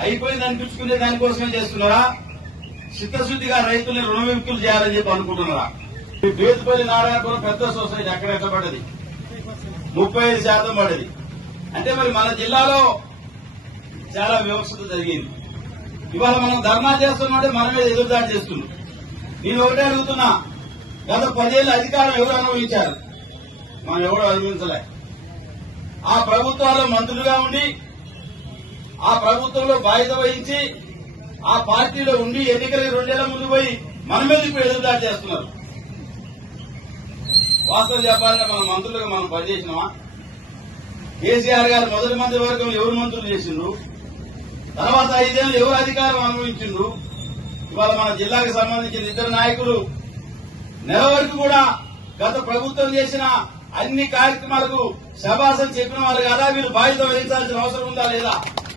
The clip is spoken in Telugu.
అయిపోయింది అనిపించుకునే దానికోసమే చేస్తున్నారా? చిత్తశుద్దిగా రైతుల్ని రుణ విముక్తులు చేయాలని చెప్పి అనుకుంటున్నారా? బేతుపల్లి నారాయణపురం పెద్ద సొసైటీ అక్కడ ఎంత పడ్డది? 35% పడ్డది. అంటే మరి మన జిల్లాలో చాలా వివక్షత జరిగింది. ఇవాళ మనం ధర్నా చేస్తున్నామంటే మన మీద ఎదురుదాడి చేస్తున్నాం. నేను ఒకటే అడుగుతున్నా, గత 10 ఏళ్ల అధికారం ఎవరు అనుభవించారు? మనం ఎవరు అనుభవించలే. ఆ ప్రభుత్వాల్లో మంత్రులుగా ఉండి ఆ ప్రభుత్వంలో బాధ్యత వహించి ఆ పార్టీలో ఉండి ఎన్నికలకి 2 ఏళ్ల ముందు పోయి మన మీద ఇప్పుడు ఎదురుదాడి చేస్తున్నారు. వాస్తవం చెప్పాలంటే మన మంత్రులుగా మనం పనిచేసినామా? కేసీఆర్ గారు మొదటి మంత్రివర్గం ఎవరు మంత్రులు చేసిండ్రు? తర్వాత 5 ఏళ్లు ఎవరు అధికారం అనుభవించిండ్రు? ఇవాళ మన జిల్లాకు సంబంధించిన 2 నాయకులు నెల వరకు కూడా గత ప్రభుత్వం చేసిన అన్ని కార్యక్రమాలకు శభాషం చెప్పిన వారు కదా, వీళ్ళు బాధ్యత వహించాల్సిన అవసరం ఉందా లేదా?